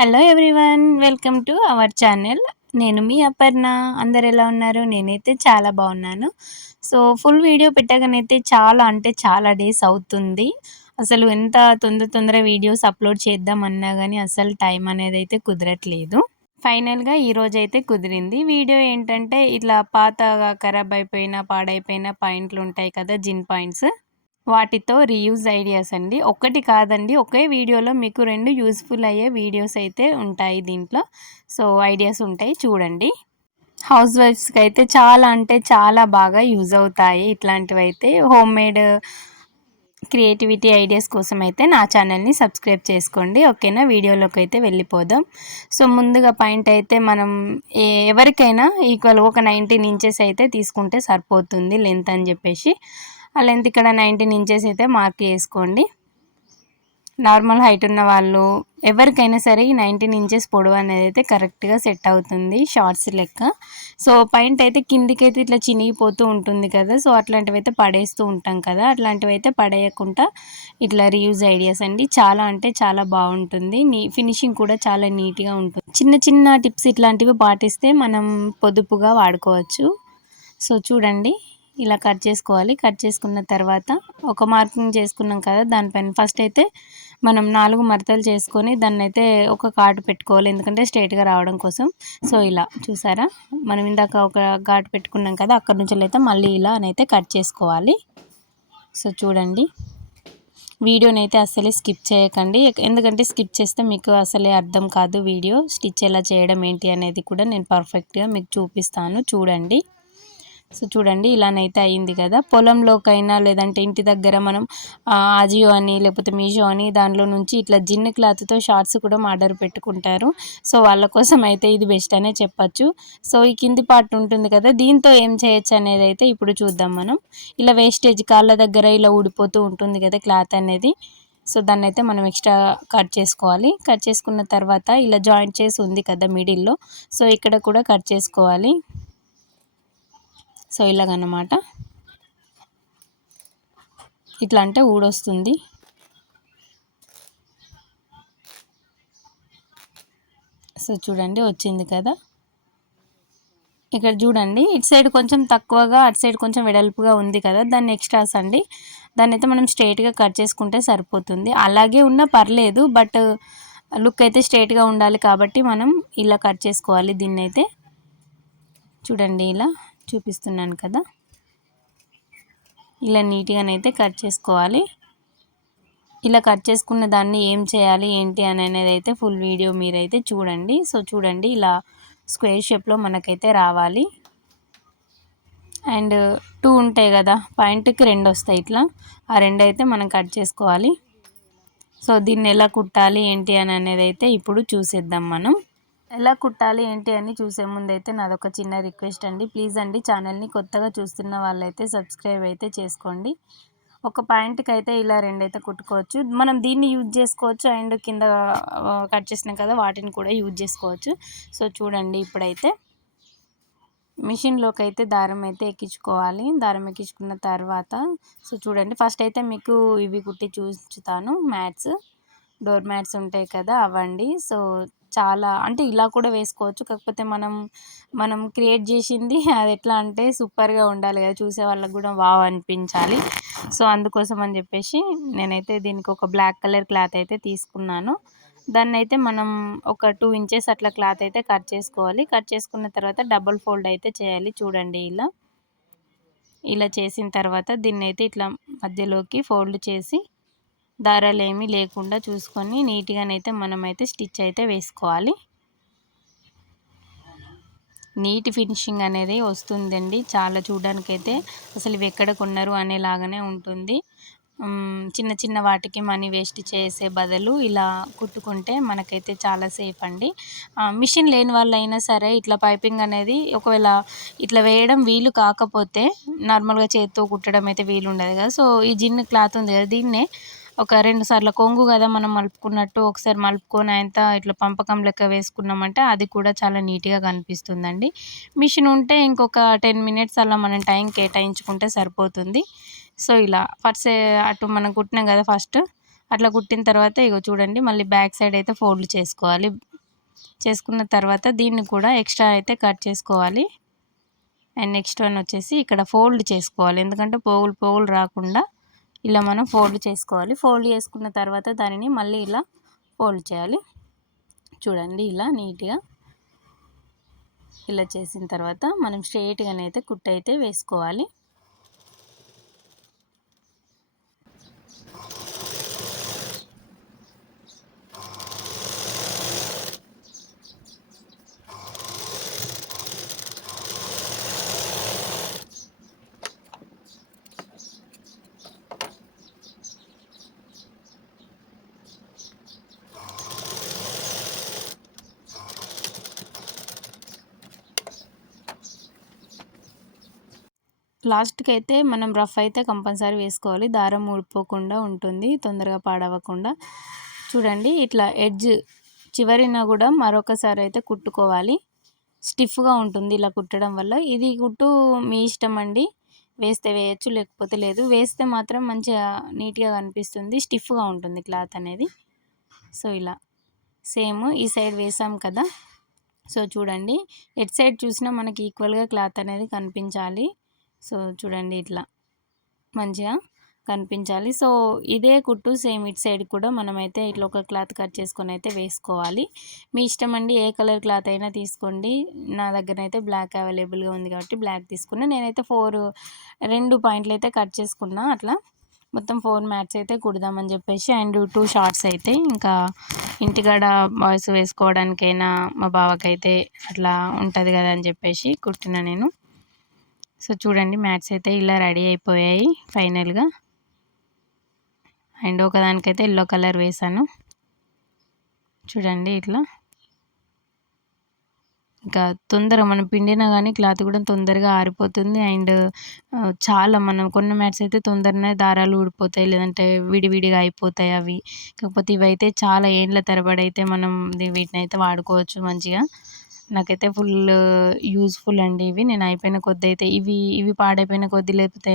Hello everyone, welcome to our channel. నేను మీ అపర్ణ. అందరు ఎలా ఉన్నారు? నేనైతే చాలా బాగున్నాను. సో ఫుల్ వీడియో పెట్టగానైతే చాలా అంటే చాలా డేస్ అవుతుంది. అసలు ఎంత తొందర వీడియోస్ అప్లోడ్ చేద్దామన్నా కానీ అసలు టైం అనేది అయితే కుదరట్లేదు. ఫైనల్గా ఈరోజైతే కుదిరింది. వీడియో ఏంటంటే ఇట్లా పాతగా ఖరాబ్ అయిపోయిన పాడైపోయిన పాయింట్లు ఉంటాయి కదా, జిన్ పాయింట్స్, వాటితో రీయూజ్ ఐడియాస్ అండి. ఒక్కటి కాదండి, ఒకే వీడియోలో మీకు 2 యూజ్ఫుల్ అయ్యే వీడియోస్ అయితే ఉంటాయి దీంట్లో. సో ఐడియాస్ ఉంటాయి, చూడండి. హౌస్ వైఫ్స్కి అయితే చాలా అంటే చాలా బాగా యూజ్ అవుతాయి ఇట్లాంటివైతే. హోమ్ మేడ్ క్రియేటివిటీ ఐడియాస్ కోసం అయితే నా ఛానల్ని సబ్స్క్రైబ్ చేసుకోండి. ఓకేనా, వీడియోలోకి అయితే వెళ్ళిపోదాం. సో ముందుగా పాయింట్ అయితే మనం ఎవరికైనా ఈక్వల్ ఒక 19 ఇంచెస్ అయితే తీసుకుంటే సరిపోతుంది లెంత్ అని చెప్పేసి. ఆ లెంత్ ఇక్కడ 19 ఇంచెస్ అయితే మార్క్ చేసుకోండి. నార్మల్ హైట్ ఉన్న వాళ్ళు ఎవరికైనా సరే ఈ 19 ఇంచెస్ పొడవు అనేది అయితే కరెక్ట్గా సెట్ అవుతుంది, షార్ట్స్ లెక్క. సో పాయింట్ అయితే కిందికైతే ఇట్లా చినిగిపోతూ ఉంటుంది కదా, సో అట్లాంటివి అయితే పడేస్తూ ఉంటాం కదా, అట్లాంటివి అయితే పడేయకుండా ఇట్లా రీయూజ్ ఐడియాస్ అండి. చాలా అంటే చాలా బాగుంటుంది, ఫినిషింగ్ కూడా చాలా నీట్గా ఉంటుంది. చిన్న చిన్న టిప్స్ ఇట్లాంటివి పాటిస్తే మనం పొదుపుగా వాడుకోవచ్చు. సో చూడండి, ఇలా కట్ చేసుకోవాలి. కట్ చేసుకున్న తర్వాత ఒక మార్కింగ్ చేసుకున్నాం కదా, దానిపైన ఫస్ట్ అయితే మనం 4 మడతలు చేసుకొని దాన్ని అయితే ఒక ఘాటు పెట్టుకోవాలి, ఎందుకంటే స్ట్రైట్గా రావడం కోసం. సో ఇలా చూసారా, మనం ఇందాక ఒక ఘాటు పెట్టుకున్నాం కదా, అక్కడ నుంచి అయితే మళ్ళీ ఇలా అయితే కట్ చేసుకోవాలి. సో చూడండి, వీడియోని అయితే అస్సలే స్కిప్ చేయకండి, ఎందుకంటే స్కిప్ చేస్తే మీకు అసలే అర్థం కాదు. వీడియో స్టిచ్ ఎలా చేయడం ఏంటి అనేది కూడా నేను పర్ఫెక్ట్గా మీకు చూపిస్తాను, చూడండి. సో చూడండి, ఇలానైతే అయింది కదా. పొలంలోకైనా లేదంటే ఇంటి దగ్గర మనం ఆజియో అని లేకపోతే మీషో అని దానిలో నుంచి ఇట్లా జిన్ క్లాత్తో షార్ట్స్ కూడా ఆర్డర్ పెట్టుకుంటారు. సో వాళ్ళ కోసం అయితే ఇది బెస్ట్ అనే చెప్పచ్చు. సో ఈ కింది పార్ట్ ఉంటుంది కదా, దీంతో ఏం చేయొచ్చు అనేది అయితే ఇప్పుడు చూద్దాం మనం. ఇలా వేస్టేజ్ కాళ్ళ దగ్గర ఇలా ఊడిపోతూ ఉంటుంది కదా క్లాత్ అనేది, సో దాన్ని అయితే మనం ఎక్స్ట్రా కట్ చేసుకోవాలి. కట్ చేసుకున్న తర్వాత ఇలా జాయింట్ చేసి ఉంది కదా మిడిల్లో, సో ఇక్కడ కూడా కట్ చేసుకోవాలి. సో ఇలాగన్నమాట, ఇట్లా అంటే ఊడొస్తుంది. సో చూడండి, వచ్చింది కదా. ఇక్కడ చూడండి, ఇటు సైడ్ కొంచెం తక్కువగా అటు సైడ్ కొంచెం వెడల్పుగా ఉంది కదా, దాన్ని ఎక్స్ట్రాస్ అండి. దాన్ని అయితే మనం స్ట్రైట్గా కట్ చేసుకుంటే సరిపోతుంది. అలాగే ఉన్నా పర్లేదు, బట్ లుక్ అయితే స్ట్రైట్గా ఉండాలి కాబట్టి మనం ఇలా కట్ చేసుకోవాలి. దీన్ని అయితే చూడండి, ఇలా చూపిస్తున్నాను కదా, ఇలా నీట్గానైతే కట్ చేసుకోవాలి. ఇలా కట్ చేసుకున్న దాన్ని ఏం చేయాలి ఏంటి అని అనేది అయితే ఫుల్ వీడియో మీరైతే చూడండి. సో చూడండి, ఇలా స్క్వేర్ షేప్లో మనకైతే రావాలి. అండ్ 2 ఉంటాయి కదా, పాయింట్కి 2 వస్తాయి ఇట్లా, ఆ 2 అయితే మనం కట్ చేసుకోవాలి. సో దీన్ని ఎలా కుట్టాలి ఏంటి అని అనేది అయితే ఇప్పుడు చూసేద్దాం మనం. ఎలా కుట్టాలి ఏంటి అని చూసే ముందు అయితే నాదొక చిన్న రిక్వెస్ట్ అండి, ప్లీజ్ అండి ఛానల్ని కొత్తగా చూస్తున్న వాళ్ళైతే సబ్స్క్రైబ్ అయితే చేసుకోండి. ఒక పాయింట్కి అయితే ఇలా 2 అయితే కుట్టుకోవచ్చు. మనం దీన్ని యూజ్ చేసుకోవచ్చు అండ్ కింద కట్ చేసినాం కదా వాటిని కూడా యూజ్ చేసుకోవచ్చు. సో చూడండి, ఇప్పుడైతే మిషన్లోకి అయితే దారం అయితే ఎక్కించుకోవాలి. దారం ఎక్కించుకున్న తర్వాత సో చూడండి, ఫస్ట్ అయితే మీకు ఇవి కుట్టి చూస్తాను. డోర్ మ్యాట్స్ ఉంటాయి కదా, అవండి. సో చాలా అంటే ఇలా కూడా వేసుకోవచ్చు, కాకపోతే మనం క్రియేట్ చేసింది అది ఎట్లా అంటే సూపర్గా ఉండాలి కదా, చూసే వాళ్ళకి కూడా వావ్ అనిపించాలి. సో అందుకోసం అని చెప్పేసి నేనైతే దీనికి ఒక బ్లాక్ కలర్ క్లాత్ అయితే తీసుకున్నాను. దాన్ని అయితే మనం ఒక 2 ఇంచెస్ అట్లా క్లాత్ అయితే కట్ చేసుకోవాలి. కట్ చేసుకున్న తర్వాత డబుల్ ఫోల్డ్ అయితే చేయాలి. చూడండి, ఇలా చేసిన తర్వాత దీన్ని అయితే ఇట్లా మధ్యలోకి ఫోల్డ్ చేసి దారాలు ఏమీ లేకుండా చూసుకొని నీట్గానైతే మనమైతే స్టిచ్ అయితే వేసుకోవాలి. నీట్ ఫినిషింగ్ అనేది వస్తుందండి. చాలా చూడడానికైతే అసలు ఇవి ఎక్కడ కొన్నారు అనేలాగానే ఉంటుంది. చిన్న చిన్న వాటికి మనీ వేస్ట్ చేసే బదులు ఇలా కుట్టుకుంటే మనకైతే చాలా సేఫ్ అండి. మిషన్ లేని వాళ్ళైనా సరే ఇట్లా పైపింగ్ అనేది ఒకవేళ ఇట్లా వేయడం వీలు కాకపోతే నార్మల్గా చేతితో కుట్టడం అయితే వీలు ఉండదు కదా, సో ఈ జిన్ క్లాత్ ఉంది కదా, దీన్నే ఒక 2 సార్లు కొంగు కదా మనం మలుపుకున్నట్టు ఒకసారి మలుపుకొని అంతా ఇట్లా పంపకం లెక్క వేసుకున్నామంటే అది కూడా చాలా నీట్గా కనిపిస్తుందండి. మిషన్ ఉంటే ఇంకొక 10 మినిట్స్ అలా మనం టైం కేటాయించుకుంటే సరిపోతుంది. సో ఇలా అటు మనం కుట్టినాం కదా ఫస్ట్, అట్లా కుట్టిన తర్వాత ఇగో చూడండి, మళ్ళీ బ్యాక్ సైడ్ అయితే ఫోల్డ్ చేసుకోవాలి. చేసుకున్న తర్వాత దీన్ని కూడా ఎక్స్ట్రా అయితే కట్ చేసుకోవాలి. అండ్ నెక్స్ట్ వన్ వచ్చేసి ఇక్కడ ఫోల్డ్ చేసుకోవాలి, ఎందుకంటే పోగులు పోగులు రాకుండా ఇలా మనం ఫోల్డ్ చేసుకోవాలి. ఫోల్డ్ చేసుకున్న తర్వాత దానిని మళ్ళీ ఇలా ఫోల్డ్ చేయాలి. చూడండి ఇలా నీట్గా ఇలా చేసిన తర్వాత మనం స్ట్రైట్గానైతే కుట్టు అయితే వేసుకోవాలి. లాస్ట్కి అయితే మనం రఫ్ అయితే కంపల్సరీ వేసుకోవాలి, దారం ఊడిపోకుండా ఉంటుంది, తొందరగా పాడవకుండా. చూడండి ఇట్లా ఎడ్జ్ చివరిన కూడా మరొకసారి అయితే కుట్టుకోవాలి. స్టిఫ్గా ఉంటుంది ఇలా కుట్టడం వల్ల. ఇది కుట్టు మీ ఇష్టం అండి, వేస్తే వేయచ్చు లేకపోతే లేదు. వేస్తే మాత్రం మంచిగా నీట్గా కనిపిస్తుంది, స్టిఫ్గా ఉంటుంది క్లాత్ అనేది. సో ఇలా సేమ్ ఈ సైడ్ వేసాం కదా. సో చూడండి ఎట్ సైడ్ చూసినా మనకి ఈక్వల్గా క్లాత్ అనేది కనిపించాలి. సో చూడండి ఇట్లా మంచిగా కనిపించాలి. సో ఇదే కుట్టు సేమ్ ఇటు సైడ్ కూడా మనమైతే ఇట్లా ఒక క్లాత్ కట్ చేసుకొని అయితే వేసుకోవాలి. మీ ఇష్టం అండి, ఏ కలర్ క్లాత్ అయినా తీసుకోండి. నా దగ్గర అయితే బ్లాక్ అవైలబుల్గా ఉంది కాబట్టి బ్లాక్ తీసుకున్నా. నేనైతే 2 పాయింట్లు అయితే కట్ చేసుకున్నా. అట్లా మొత్తం 4 మ్యాట్స్ అయితే కుడదామని చెప్పేసి, అండ్ 2 షార్ట్స్ అయితే ఇంకా ఇంటికాడ బాయ్స్ వేసుకోవడానికైనా మా బావకైతే అట్లా ఉంటుంది కదా అని చెప్పేసి కుట్టిన నేను. సో చూడండి మ్యాట్స్ అయితే ఇలా రెడీ అయిపోయాయి ఫైనల్గా. అండ్ ఒకదానికైతే ఎల్లో కలర్ వేసాను. చూడండి ఇట్లా ఇంకా తొందరగా మనం పిండినా కానీ క్లాత్ కూడా తొందరగా ఆరిపోతుంది. అండ్ చాలా మనం కొన్ని మ్యాట్స్ అయితే తొందరనే దారాలు ఊడిపోతాయి, లేదంటే విడివిడిగా అయిపోతాయి అవి. కాకపోతే ఇవైతే చాలా ఏండ్ల తరబడి అయితే మనం వీటిని అయితే వాడుకోవచ్చు మంచిగా. నాకైతే ఫుల్ యూజ్ఫుల్ అండి ఇవి. నేను అయిపోయిన కొద్దీ అయితే ఇవి పాడైపోయిన కొద్దీ, లేకపోతే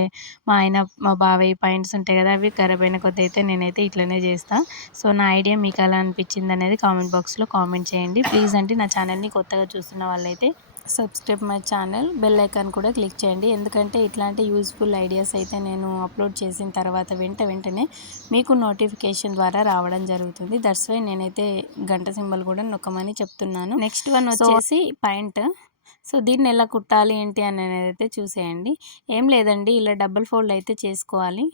మా బావయ్య పాయింట్స్ ఉంటాయి కదా, అవి ఖరాబ్ అయిన కొద్దీ అయితే నేనైతే ఇట్లనే చేస్తాను. సో నా ఐడియా మీకు ఎలా అనిపించింది అనేది కామెంట్ బాక్స్లో కామెంట్ చేయండి ప్లీజ్. అంటే నా ఛానల్ని కొత్తగా చూస్తున్న వాళ్ళైతే subscribe my channel, bell icon కూడా క్లిక్ చేయండి. ఎందుకంటే ఇట్లాంటి యూజ్ఫుల్ ఐడియాస్ అయితే నేను అప్లోడ్ చేసిన తర్వాత వెంటనే మీకు నోటిఫికేషన్ ద్వారా రావడం జరుగుతుంది. దట్స్ వై నేనైతే గంట సింబల్ కూడా నొక్కమని చెప్తున్నాను. నెక్స్ట్ వన్ వచ్చేసి పాయింట్. సో దీన్ని ఎలా కుట్టాలి ఏంటి అనేది అయితే చూసేయండి. ఏం లేదండి, ఇలా డబుల్ ఫోల్డ్ అయితే చేసుకోవాలి.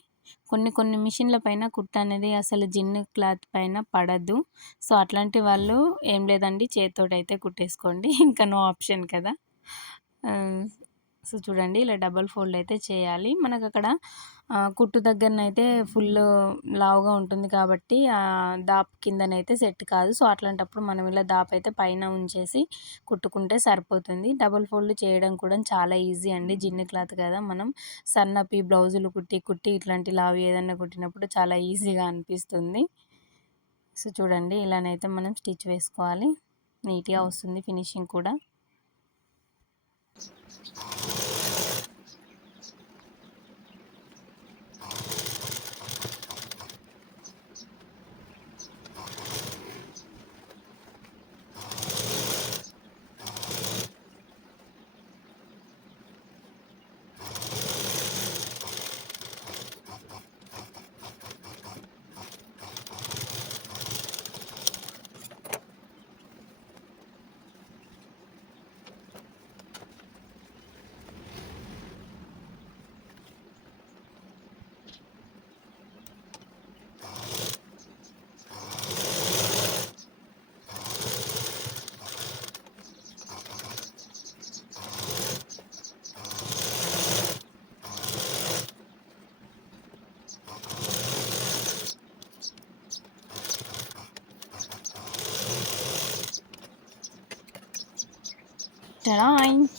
కొన్ని మిషన్ల పైన కుట్ట అనేది అసలు జిన్ను క్లాత్ పైన పడదు. సో అట్లాంటి వాళ్ళు ఏం లేదండి, చేతితోటి అయితే కుట్టేసుకోండి, ఇంకా నో ఆప్షన్ కదా. సో చూడండి ఇలా డబల్ ఫోల్డ్ అయితే చేయాలి. మనకు అక్కడ కుట్టు దగ్గరనైతే ఫుల్ లావుగా ఉంటుంది కాబట్టి దాపు కిందనైతే సెట్ కాదు. సో అట్లాంటప్పుడు మనం ఇలా దాపు అయితే పైన ఉంచేసి కుట్టుకుంటే సరిపోతుంది. డబల్ ఫోల్డ్ చేయడం కూడా చాలా ఈజీ అండి, జిన్ని క్లాత్ కదా. మనం సన్నపి బ్లౌజులు కుట్టి ఇట్లాంటి లావు ఏదన్నా కుట్టినప్పుడు చాలా ఈజీగా అనిపిస్తుంది. సో చూడండి ఇలానైతే మనం స్టిచ్ వేసుకోవాలి, నీట్గా వస్తుంది ఫినిషింగ్ కూడా.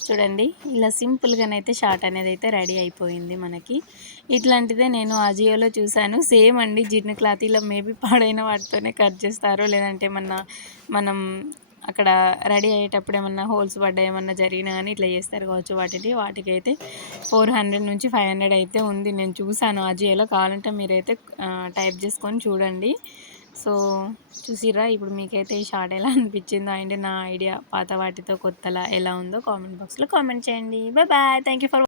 చూడండి ఇలా సింపుల్గానైతే షార్ట్ అనేది అయితే రెడీ అయిపోయింది మనకి. ఇట్లాంటిదే నేను అజియోలో చూశాను, సేమ్ అండి జిన్ను క్లాత్. ఇలా మేబీ పాడైన వాటితోనే కట్ చేస్తారో, లేదంటే మనం అక్కడ రెడీ అయ్యేటప్పుడు ఏమన్నా హోల్స్ పడ్డా ఏమన్నా జరిగినా కానీ ఇట్లా చేస్తారు కావచ్చు. వాటికైతే 400 నుంచి 500 అయితే ఉంది. నేను చూశాను అజియోలో, కావాలంటే మీరైతే టైప్ చేసుకొని చూడండి. సో చూసిర్రా ఇప్పుడు మీకైతే ఈ షార్ట్ ఎలా అనిపించిందో అండ్ నా ఐడియా పాత వాటితో కొత్తలా ఎలా ఉందో కామెంట్ బాక్స్లో కామెంట్ చేయండి. Bye bye. Thank you for